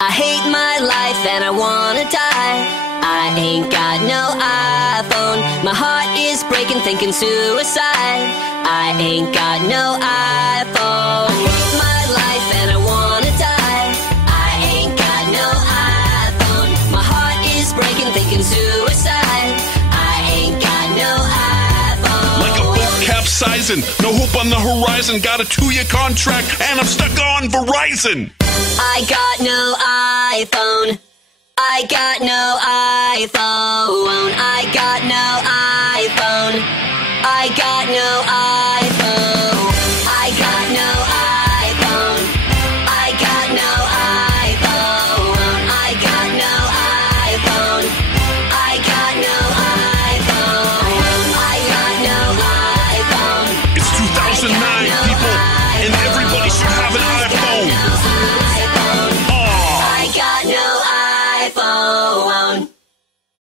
I hate my life and I wanna die. I ain't got no iPhone. My heart is breaking thinking suicide. I ain't got no iPhone. I hate my life and I wanna die. I ain't got no iPhone. My heart is breaking thinking suicide. I ain't got no iPhone. Like a boat capsizing, no hope on the horizon. Got a 2-year contract and I'm stuck on Verizon. I got no iPhone. I got no iPhone. I got no iPhone. I got no iPhone. I got no iPhone. I got no iPhone. I got no iPhone. I got no iPhone. I got no iPhone. It's 2009, people, and everybody should have an iPhone. I got no iPhone.